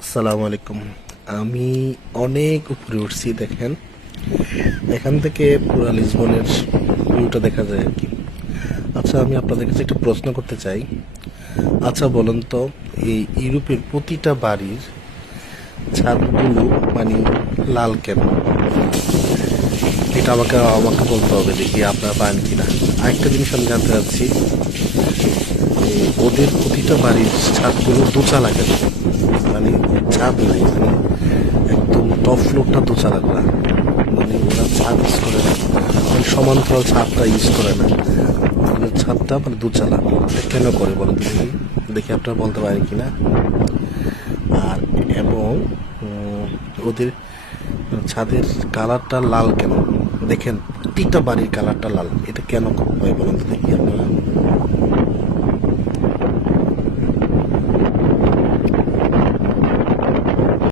আসসালামু আলাইকুম। আমি অনেক উপরে উঠছি, দেখেন এখান থেকে পুরো লিসবনের ভিউটা দেখা যায় আর কি। আচ্ছা, আমি আপনাদের কাছে একটা প্রশ্ন করতে চাই। আচ্ছা বলুন তো, এই ইউরোপের প্রতিটা বাড়ির ছাদগুলো মানে লাল কেন? এটা আমাকে আমাকে বলতে হবে, দেখি আপনারা পারেন কিনা। আরেকটা জিনিস আমি জানতে চাচ্ছি, ওদের প্রতিটা বাড়ির ছাদগুলো দোতলা কেন? মানে ছাদ নাই, মানে একদম টপ ফ্লোরটা দোতলা করা, মানে ওরা ছাদ ইউজ করে না, মানে সমান্তরাল ছাদটা ইউজ করে না, ওদের ছাদটা মানে দোতলা। এটা কেন করে বলেন তো দেখি, দেখি আপনারা বলতে পারেন কিনা। আর এবং ওদের ছাদের কালারটা লাল কেন? দেখেন প্রতিটা বাড়ির কালারটা লাল, এটা কেন হয় বলেন তো দেখি আপনারা।